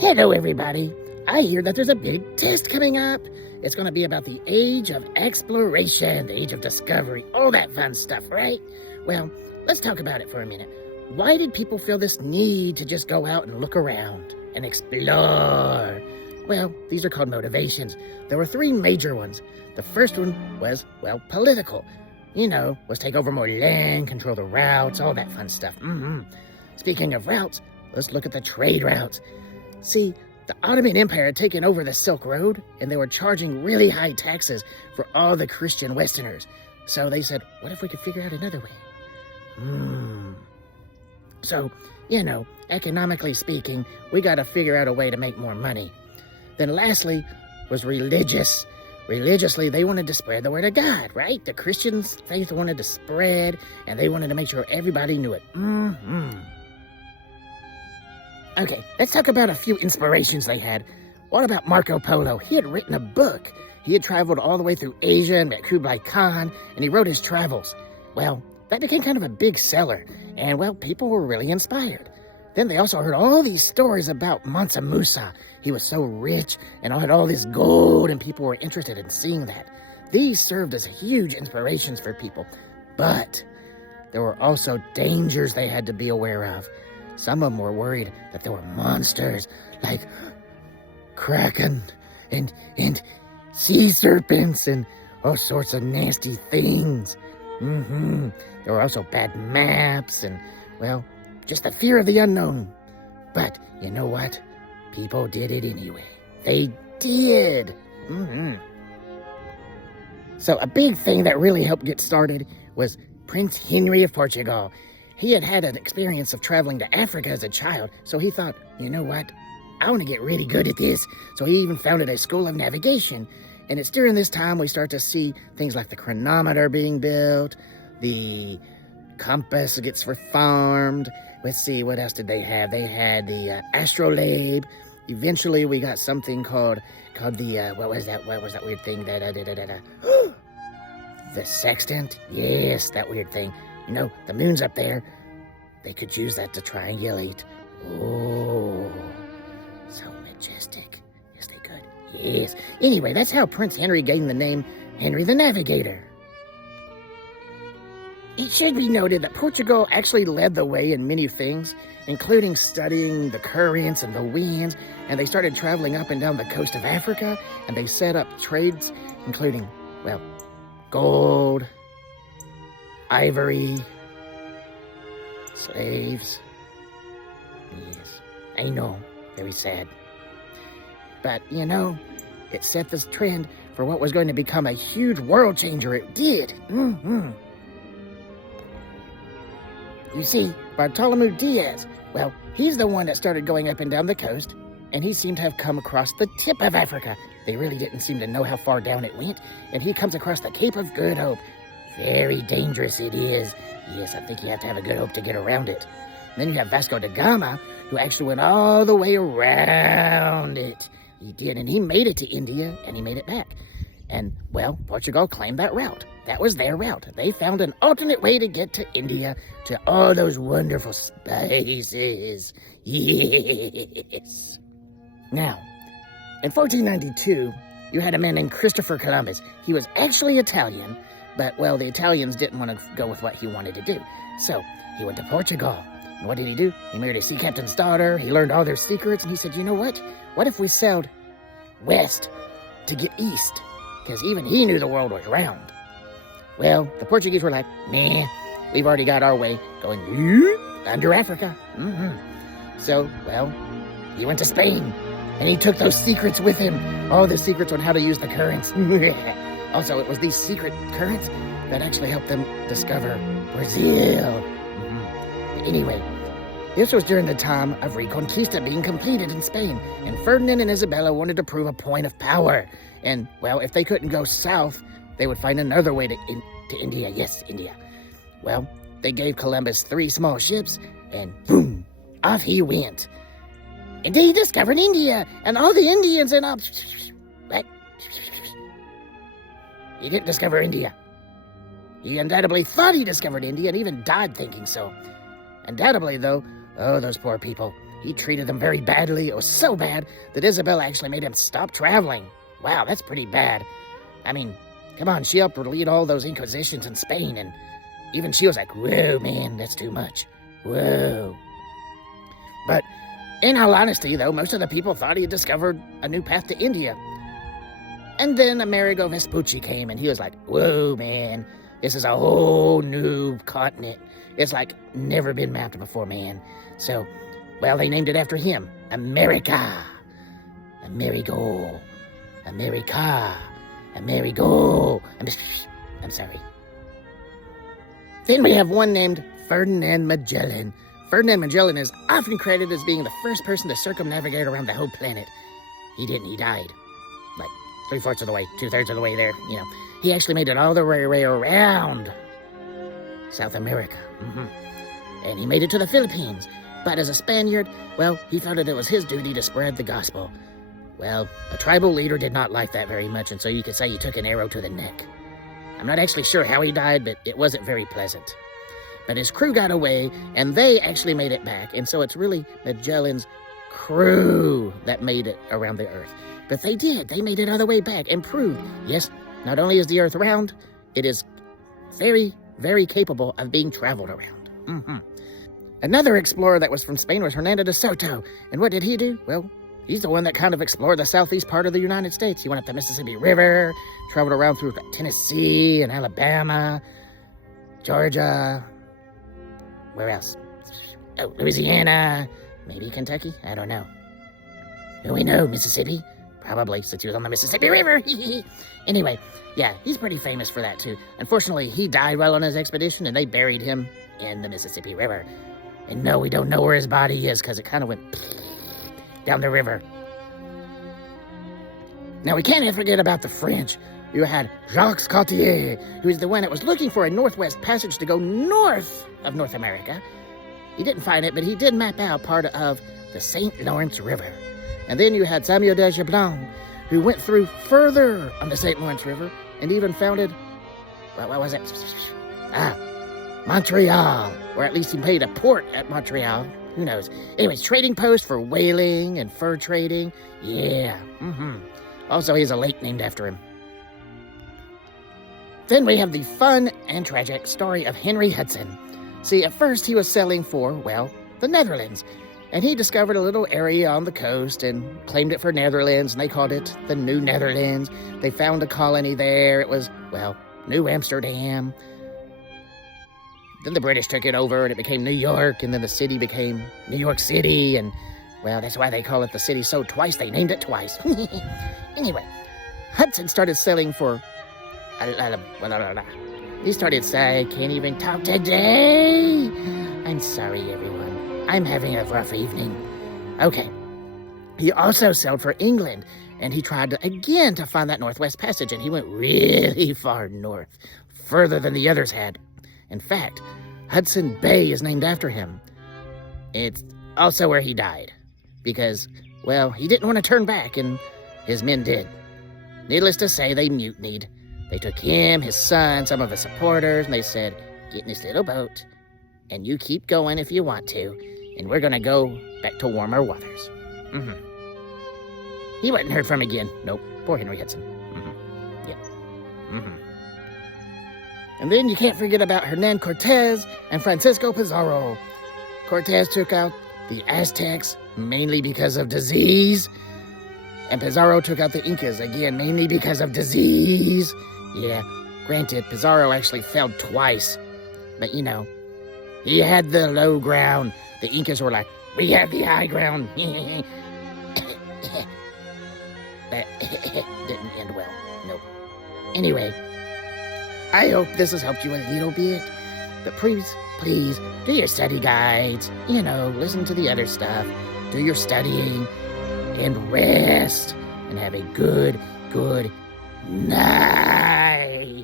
Hello, everybody. I hear that there's a big test coming up. It's going to be about the age of exploration, the age of discovery, all that fun stuff, right? Well, let's talk about it for a minute. Why did people feel this need to just go out and look around and explore? Well, these are called motivations. There were three major ones. The first one was, well, political. Was take over more land, control the routes, all that fun stuff. Speaking of routes, let's look at the trade routes. See, the Ottoman Empire had taken over the Silk Road, and they were charging really high taxes for all the Christian Westerners. So they said, what if we could figure out another way? So, economically speaking, we got to figure out a way to make more money. Then lastly was religious. Religiously, they wanted to spread the word of God, right? The Christian faith wanted to spread, and they wanted to make sure everybody knew it. Okay, let's talk about a few inspirations they had. What about Marco Polo? He had written a book. He had traveled all the way through Asia and met Kublai Khan, and he wrote his travels. Well, that became kind of a big seller, and, well, people were really inspired. Then they also heard all these stories about Mansa Musa. He was so rich and had all this gold, and people were interested in seeing that. These served as huge inspirations for people. But there were also dangers they had to be aware of. Some of them were worried that there were monsters like kraken and sea serpents and all sorts of nasty things. There were also bad maps and, well, just the fear of the unknown. But you know what? People did it anyway. They did. So a big thing that really helped get started was Prince Henry of Portugal. He had had an experience of traveling to Africa as a child, so he thought, you know what? I want to get really good at this. So he even founded a school of navigation. And it's during this time we start to see things like the chronometer being built, the compass gets reformed. Let's see, what else did they have? They had the astrolabe. Eventually, we got something called the, what was that weird thing? The sextant? Yes, that weird thing. The moon's up there. They could use that to triangulate. Oh, so majestic. Yes, they could. Yes. Anyway, that's how Prince Henry gained the name Henry the Navigator. It should be noted that Portugal actually led the way in many things, including studying the currents and the winds, and they started traveling up and down the coast of Africa, and they set up trades, including, well, gold, ivory, slaves. Yes, I know, very sad. But, it set this trend for what was going to become a huge world changer. It did. You see, Bartolomeu Diaz, well, he's the one that started going up and down the coast, and he seemed to have come across the tip of Africa. They really didn't seem to know how far down it went, and he comes across the Cape of Good Hope. Very dangerous it is. Yes, I think you have to have a good hope to get around it. And then you have Vasco da Gama, who actually went all the way around it. He did, and he made it to India, and he made it back. And, well, Portugal claimed that route. That was their route. They found an alternate way to get to India, to all those wonderful spices. Yes. Now, in 1492, you had a man named Christopher Columbus. He was actually Italian, but, well, the Italians didn't want to go with what he wanted to do. So, he went to Portugal. And what did he do? He married a sea captain's daughter. He learned all their secrets, and he said, you know what? What if we sailed west to get east? Because even he knew the world was round. Well, the Portuguese were like, nah, we've already got our way going under Africa. So, well, he went to Spain, and he took those secrets with him. All the secrets on how to use the currents. Also, it was these secret currents that actually helped them discover Brazil. Anyway, this was during the time of Reconquista being completed in Spain, and Ferdinand and Isabella wanted to prove a point of power. And, well, if they couldn't go south, they would find another way to India. Yes, India. Well, they gave Columbus 3 small ships, and boom, off he went. And he discovered India, and all the Indians and all. What? He didn't discover India. He undoubtedly thought he discovered India and even died thinking so. Undoubtedly, though, oh, those poor people. he treated them very badly. It was so bad that Isabel actually made him stop traveling. Wow, that's pretty bad. I mean, come on, she helped lead all those inquisitions in Spain, and even she was like, whoa, man, that's too much. Whoa. But in all honesty, though, most of the people thought he had discovered a new path to India. And then Amerigo Vespucci came, and he was like, whoa, man, this is a whole new continent. It's like never been mapped before, man. So, well, they named it after him. America. Amerigo. America. Amerigo. I'm sorry. Then we have one named Ferdinand Magellan. Ferdinand Magellan is often credited as being the first person to circumnavigate around the whole planet. He didn't, he died. Like 3/4 of the way, 2/3 of the way there, you know. He actually made it all the way around South America. And he made it to the Philippines. But as a Spaniard, well, he felt that it was his duty to spread the gospel. Well, a tribal leader did not like that very much, and so you could say he took an arrow to the neck. I'm not actually sure how he died, but it wasn't very pleasant. But his crew got away, and they actually made it back, and so it's really Magellan's crew that made it around the Earth. But they did. They made it all the way back and proved, yes, not only is the Earth round, it is very, very capable of being traveled around. Another explorer that was from Spain was Hernando de Soto. And what did he do? Well, he's the one that kind of explored the southeast part of the United States. He went up the Mississippi River, traveled around through Tennessee and Alabama, Georgia. Where else? Oh, Louisiana. Maybe Kentucky? I don't know. Who we know? Mississippi? Probably, since he was on the Mississippi River. Anyway, yeah, he's pretty famous for that, too. Unfortunately, he died while on his expedition, and they buried him in the Mississippi River. And no, we don't know where his body is, because it kind of went down the river. Now, we can't forget about the French. You had Jacques Cartier, who was the one that was looking for a northwest passage to go north of North America. He didn't find it, but he did map out part of the St. Lawrence River. And then you had Samuel de Jablon, who went through further on the St. Lawrence River and even founded, what was it? Montreal, or at least he made a port at Montreal. Who knows? Anyways, trading post for whaling and fur trading. Yeah. Also, he has a lake named after him. Then we have the fun and tragic story of Henry Hudson. See, at first he was sailing for, well, the Netherlands. And he discovered a little area on the coast and claimed it for Netherlands, and they called it the New Netherlands. They found a colony there. It was, well, New Amsterdam. Then the British took it over, and it became New York, and then the city became New York City, and, well, that's why they call it the city so twice. They named it twice. Anyway, Hudson started sailing for... He started saying, I can't even talk today. I'm sorry, everyone. I'm having a rough evening. Okay. He also sailed for England, and he tried again to find that Northwest Passage, and he went really far north, further than the others had. In fact, Hudson Bay is named after him. It's also where he died, because, well, he didn't want to turn back, and his men did. Needless to say, they mutinied. They took him, his son, some of his supporters, and they said, get in this little boat, and you keep going if you want to, and we're going to go back to warmer waters. He wasn't heard from again. Nope. Poor Henry Hudson. And then you can't forget about Hernan Cortez and Francisco Pizarro. Cortez took out the Aztecs, mainly because of disease. And Pizarro took out the Incas, again, mainly because of disease. Yeah, granted, Pizarro actually failed twice. But, you know, he had the low ground. The Incas were like, we have the high ground. That didn't end well. Nope. Anyway, I hope this has helped you a little bit. But please, do your study guides. You know, listen to the other stuff. Do your studying. And rest. And have a good night.